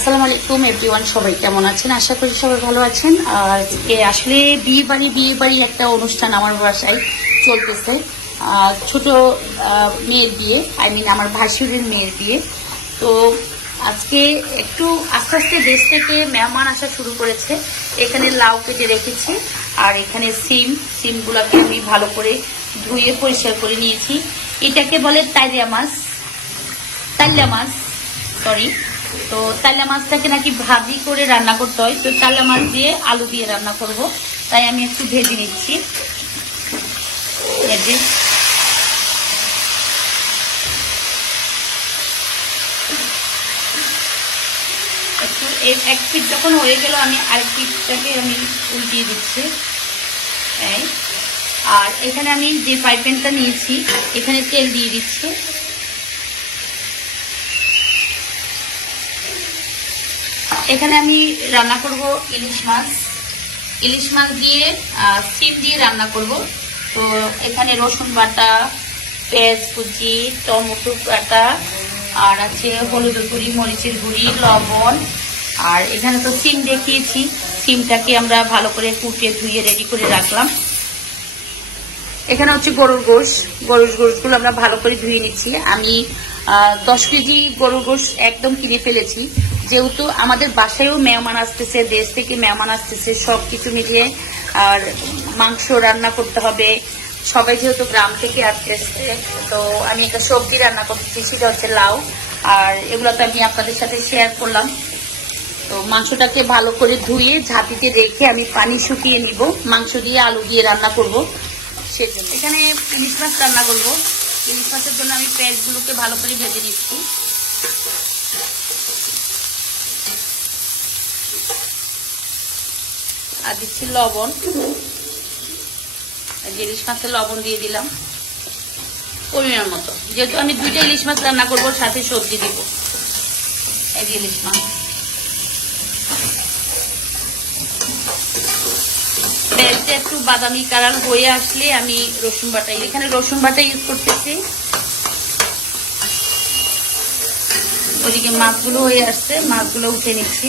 আসসালামু আলাইকুম এভরিওয়ান সবাই কেমন আছেন? আশা করি সবাই ভালো আছেন। আর আসলে বিয়ে বাড়ি বিয়ে বাড়ি একটা অনুষ্ঠান আমার বাসায় চলতেছে। ছোট মেয়ের বিয়ে আই মিন আমার ভাসুরের মেয়ের বিয়ে। তো আজকে একটু আস্তে আস্তে দেশ থেকে মেহমান আসা শুরু করেছে। এখানে লাউ কেটে রেখেছি, আর এখানে সিম, সিমগুলোকে আমি ভালো করে ধুয়ে পরিষ্কার করে নিয়েছি। এটাকে বলে তাইরিয়া মাছ। তাল্লা মাছ সরি তো তাল্লা মাছটাকে নাকি ভাজি করে রান্না করতে হয়। তো তাল্লা মাছ দিয়ে আলু দিয়ে রান্না করব। তাই আমি একটু ভেজে নিচ্ছি। যে। একটু এক পিঠ যখন হয়ে গেল, আমি আরেক পিঠটাকে আমি উল্টিয়ে দিচ্ছি। আর এখানে আমি যে পাইপেনটা নিয়েছি, এখানে তেল দিয়ে দিচ্ছি। এখানে আমি রান্না করব ইলিশ মাছ। ইলিশ মাছ দিয়ে সিম দিয়ে রান্না করব। তো এখানে রসুন বাটা, পেঁয়াজ কুচি, টমেটো বাটা, আর আছে হলুদের গুঁড়ি, মরিচের গুঁড়ি, লবণ। আর এখানে তো সিম দেখিয়েছি। সিমটাকে আমরা ভালো করে কুটিয়ে ধুয়ে রেডি করে রাখলাম। এখানে হচ্ছে গরুর গোশ। গরুর গোশগুলো আমরা ভালো করে ধুয়ে নিচ্ছি। আমি দশ কেজি গরুর গোশ একদম কিনে ফেলেছি। যেহেতু আমাদের বাসায়ও মেহমান আসতেছে, দেশ থেকে মেহমান আসতেছে সব কিছু মিলিয়ে। আর মাংস রান্না করতে হবে। সবাই যেহেতু গ্রাম থেকে আসতেছে, তো আমি একটা সবজি রান্না করতেছি, সেটা হচ্ছে লাউ। আর এগুলো তো আমি আপনাদের সাথে শেয়ার করলাম। তো মাংসটাকে ভালো করে ধুয়ে ঝাঁপিতে রেখে আমি পানি শুকিয়ে নিব। মাংস দিয়ে আলু দিয়ে রান্না করব সেজন্য। এখানে ইলিশ মাছ রান্না করব। ইলিশ মাছের জন্য আমি পেঁয়াজগুলোকে ভালো করে ভেজে নিচ্ছি। আর দিচ্ছি লবণ। ইলিশ মাছের লবণ দিয়ে দিলাম, পরিমাণ মতো। যেহেতু আমি দুইটা ইলিশ মাছ রান্না করব, সাথে সবজি দিব। এই ইলিশ মাছ। পেঁয়াজটা একটু বাদামি কালার হয়ে আসলে আমি রসুন বাটা, এখানে রসুন বাটা ইউজ করতেছি। ওদিকে মাছগুলো হয়ে আসছে, মাছগুলো উঠে নিচ্ছি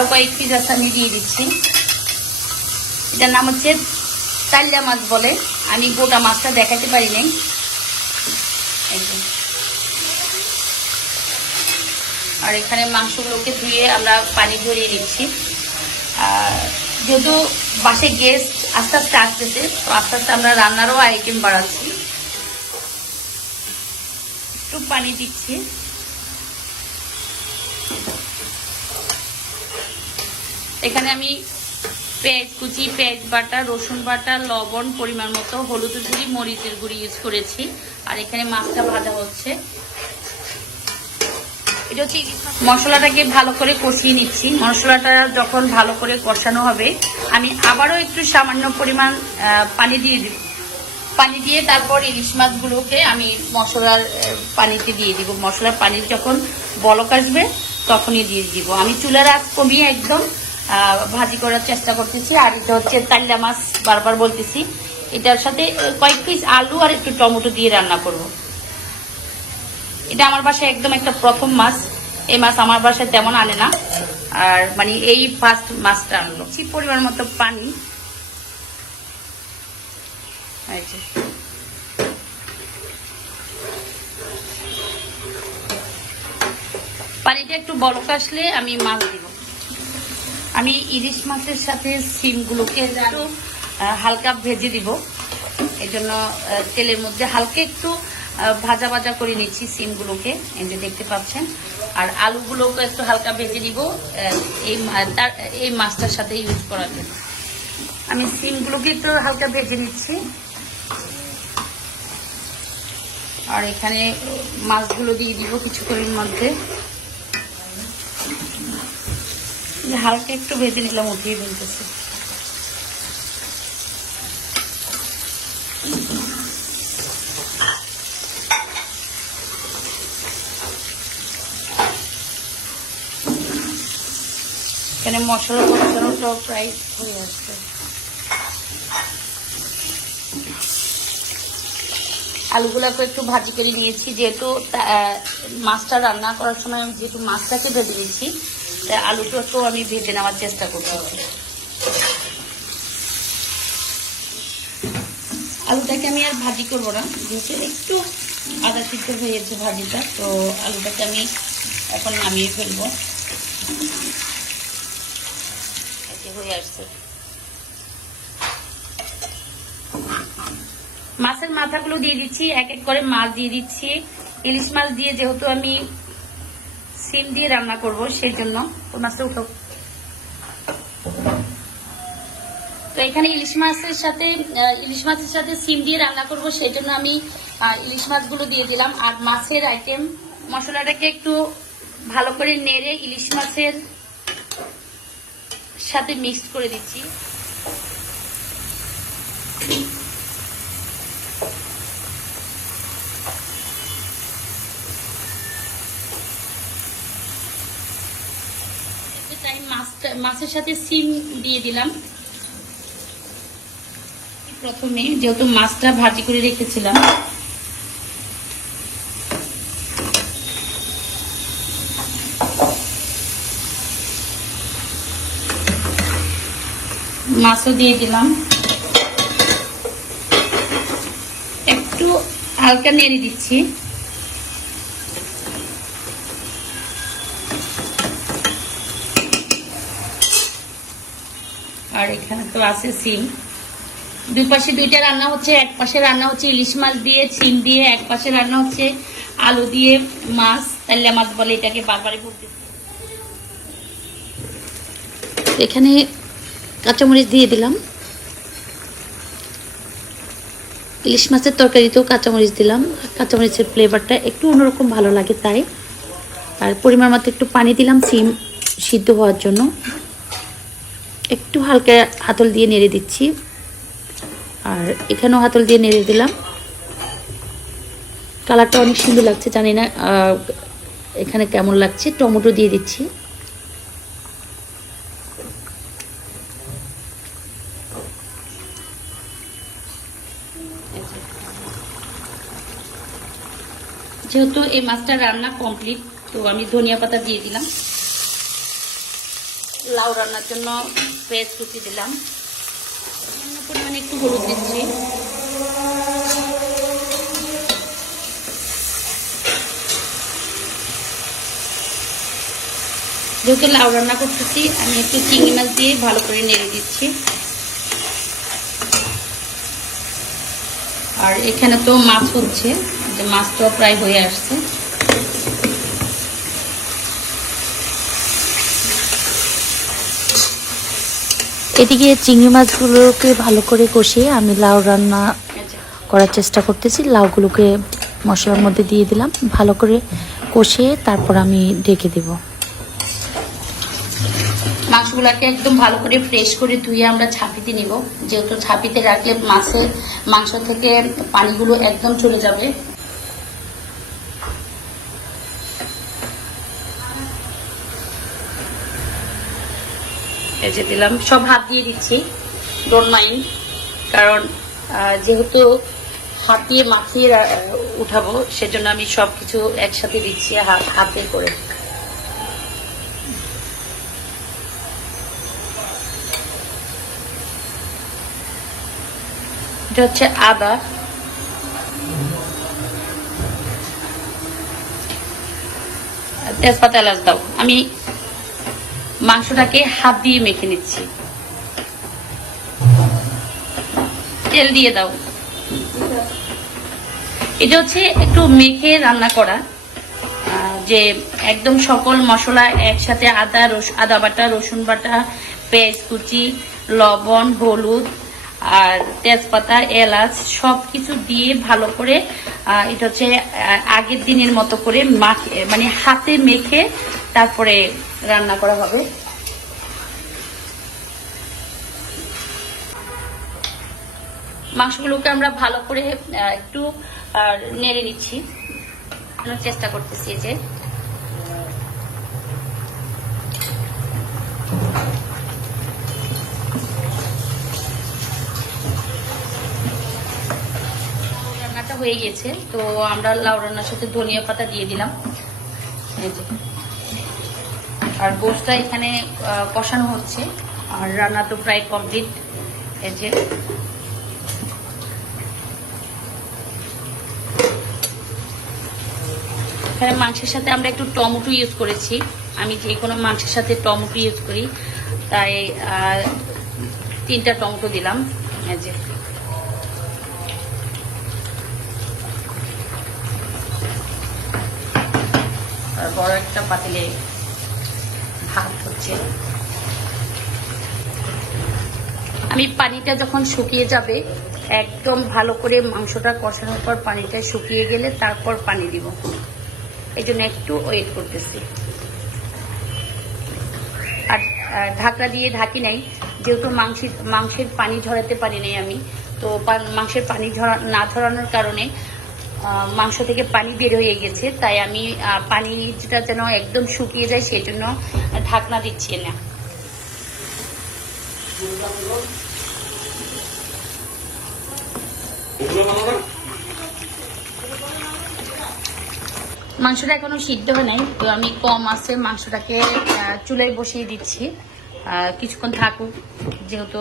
আরও কয়েক পিস আমি দিয়ে দিচ্ছি। এটার নাম হচ্ছে তাল্লা মাছ বলে। আমি গোটা মাছটা দেখাতে পারি নাই। আর এখানে মাংসগুলোকে ধুয়ে আমরা পানি ঝরিয়ে নিচ্ছি। আর যেহেতু বাসে গেস্ট আস্তে আস্তে আসতেছে, তো আস্তে আস্তে আমরা রান্নারও আইটেম বাড়াচ্ছি। একটু পানি দিচ্ছি। এখানে আমি পেঁয়াজ কুচি পেঁয়াজ বাটা রসুন বাটা লবণ পরিমাণ মতো হলুদ গুঁড়ি মরিচের গুঁড়ি ইউজ করেছি। আর এখানে মাছটা ভাজা হচ্ছে। এটা হচ্ছে মশলাটাকে ভালো করে কষিয়ে নিচ্ছি। মশলাটা যখন ভালো করে কষানো হবে আমি আবারও একটু সামান্য পরিমাণ পানি দিয়ে দিব। পানি দিয়ে তারপর ইলিশ মাছগুলোকে আমি মশলার পানিতে দিয়ে দিব। মশলার পানি যখন বলক আসবে তখনই দিয়ে দিব। আমি চুলার আঁচ কমিয়ে একদম ভাজি করার চেষ্টা করতেছি। আর এটা হচ্ছে তাল্লা মাছ বারবার বলতেছি। এটার সাথে কয়েক পিস আলু আর একটু টমেটো দিয়ে রান্না করব। এটা আমার বাসায় একদম একটা প্রথম মাছ। এই মাছ আমার বাসায় তেমন আনে না। আর মানে এই ফার্স্ট মাছটা আনলো। ঠিক পরিমাণ মতো পানি? পানিটা একটু বরফ আসলে আমি মাছ দিব। আমি ইলিশ মাছের সাথে সিমগুলোকে একটু হালকা ভেজে দিব। এই জন্য তেলের মধ্যে হালকা একটু ভাজা ভাজা করে নিচ্ছি সিমগুলোকে। এই যে দেখতে পাচ্ছেন। আর আলুগুলোকে একটু হালকা ভেজে আহ, এই তার- এই মাছটার সাথে ইউজ করার জন্য। আমি সিমগুলোকে একটু হালকা ভেজে নিচ্ছি। আর এখানে মাছগুলো দিয়ে দিব কিছুক্ষণের মধ্যে এই হালকা একটু ভেজে নিলাম, উঠিয়ে ফেলতেছে এখানে মশলা মশলাটাও প্রায় হয়ে আসছে। আলুগুলাকে একটু ভাজি করে নিয়েছি, যেহেতু মাছটা রান্না করার সময় আমি যেহেতু মাছটাকে ভেজে নিয়েছি তাই আলুটাকেও আমি ভেজে নেওয়ার চেষ্টা করতেছি আলুটাকে আমি আর ভাজি করব না, যেহেতু একটু আদা সিদ্ধ হয়েছে ভাজিটা, তো আলুটাকে আমি এখন নামিয়ে ফেলব। হয়ে মাছের মাথাগুলো দিয়ে দিচ্ছি, এক এক করে মাছ দিয়ে দিচ্ছি। ইলিশ মাছ দিয়ে যেহেতু আমি সিম দিয়ে রান্না করব, সেই জন্য। মাছটা তো এখানে ইলিশ মাছের সাথে ইলিশ মাছের সাথে সিম দিয়ে রান্না করব, সেই জন্য আমি ইলিশ মাছগুলো দিয়ে দিলাম। আর মাছের আইটেম মশলাটাকে একটু ভালো করে নেড়ে ইলিশ মাছের সাথে মিক্সড করে দিচ্ছি। তাই মাছটা মাছের সাথে সিম দিয়ে দিলাম। প্রথমে যেহেতু মাছটা ভাজি করে রেখেছিলাম। মাছও দিয়ে দিলাম। একটু হালকা নেড়ে দিচ্ছি। আর এখানে তো আছে সিম। দুই পাশে দুইটা রান্না হচ্ছে, এক পাশে রান্না হচ্ছে ইলিশ মাছ দিয়ে, সিম দিয়ে, এক পাশে রান্না হচ্ছে আলু দিয়ে মাছ, তাল্লা মাছ বলে এটাকে বারবারই বলতে। এখানে কাঁচামরিচ দিয়ে দিলাম। ইলিশ মাছের তরকারিতেও কাঁচামরিচ দিলাম। কাঁচামরিচের ফ্লেভারটা একটু অন্যরকম ভালো লাগে তাই। আর পরিমাণ মতো একটু পানি দিলাম, সিম সিদ্ধ হওয়ার জন্য। একটু হালকা হাতল দিয়ে নেড়ে দিচ্ছি। আর এখানেও হাতল দিয়ে নেড়ে দিলাম। কালারটা অনেক সুন্দর লাগছে, জানি না এখানে কেমন লাগছে। টমেটো দিয়ে দিচ্ছি। যেহেতু এই মাছটা রান্না কমপ্লিট, তো আমি ধনিয়া পাতা দিয়ে দিলাম। লাউ রান্নার জন্য পেঁয়াজ কুচি দিলাম। পরিমাণে একটু হলুদ দিচ্ছি। যেহেতু লাউ রান্না করতেছি, আমি একটু চিংড়ি মাছ দিয়ে ভালো করে নেড়ে দিচ্ছি। আর এখানে তো মাছ হচ্ছে, যে মাছটাও প্রায় হয়ে আসছে। এদিকে চিংড়ি মাছগুলোকে ভালো করে কষিয়ে আমি লাউ রান্না করার চেষ্টা করতেছি। লাউগুলোকে মশলার মধ্যে দিয়ে দিলাম। ভালো করে কষিয়ে তারপর আমি ঢেকে দেব। মাছগুলোকে একদম ভালো করে ফ্রেশ করে ধুয়ে আমরা ছাপিতে নিব। যেহেতু ছাপিতে রাখলে মাছের মাংস থেকে পানিগুলো একদম চলে যাবে। যে দিলাম। সব হাত দিয়ে দিচ্ছি। ডোন্ট মাইন্ড কারণ যেহেতু হাত দিয়ে মাখিয়ে উঠাবো, সেজন্য আমি সব কিছু একসাথে দিচ্ছি, হাত, হাতে করে। এটা হচ্ছে আদা। তেজপাতা এলাচ দাও। আমি মাংসটাকে হাত দিয়ে মেখে নিচ্ছি। তেল দিয়ে দাও। এটা হচ্ছে একটু মেখে রান্না করা। যে একদম সকল মশলা একসাথে আদা আদা বাটা, রসুন বাটা, পেঁয়াজ কুচি, লবণ, হলুদ আর তেজপাতা, এলাচ সব কিছু দিয়ে ভালো করে এটা হচ্ছে আগের দিনের মতো করে মাখে মানে হাতে মেখে তারপরে রান্না করা হবে। মাংসগুলোকে আমরা ভালো করে একটু নেড়ে নিচ্ছি। চেষ্টা করতেছি যে। রান্নাটা হয়ে গেছে, তো আমরা লাউ রান্নার সাথে ধনিয়া পাতা দিয়ে দিলাম। এই যে। আর গোশটা এখানে কষানো হচ্ছে। আর রান্না তো প্রায় কমপ্লিট এই যে। এখানে মাংসের সাথে আমরা একটু টমেটো ইউজ করেছি। আমি যে কোনো মাংসের সাথে টমেটো ইউজ করি। তাই তিনটা টমেটো দিলাম। যে। বড় একটা পাতিলে আমি পানিটা যখন শুকিয়ে যাবে, একদম ভালো করে মাংসটা কষানোর পর পানিটা শুকিয়ে গেলে তারপর পানি দিব। এই জন্য একটু ওয়েট করতেছি। আর ঢাকা দিয়ে ঢাকি নাই, যেহেতু মাংসের মাংসের পানি ঝরাতে পারি নাই আমি, তো মাংসের পানি ঝরা, না ঝরানোর কারণে মাংস থেকে পানি বের হয়ে গেছে, তাই আমি পানিটা যেন একদম শুকিয়ে যায় সেই জন্য ঢাকনা দিচ্ছি না। মাংসটা এখনও সিদ্ধ হয় নাই, তো আমি কম আছে, মাংসটাকে চুলায় বসিয়ে দিচ্ছি। কিছুক্ষণ থাকুক, যেহেতু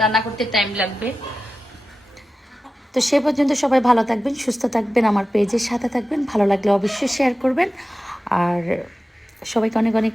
রান্না করতে টাইম লাগবে। তো সে পর্যন্ত সবাই ভালো থাকবেন, সুস্থ থাকবেন, আমার পেজের সাথে থাকবেন। ভালো লাগলে অবশ্যই শেয়ার করবেন। আর সবাইকে অনেক অনেক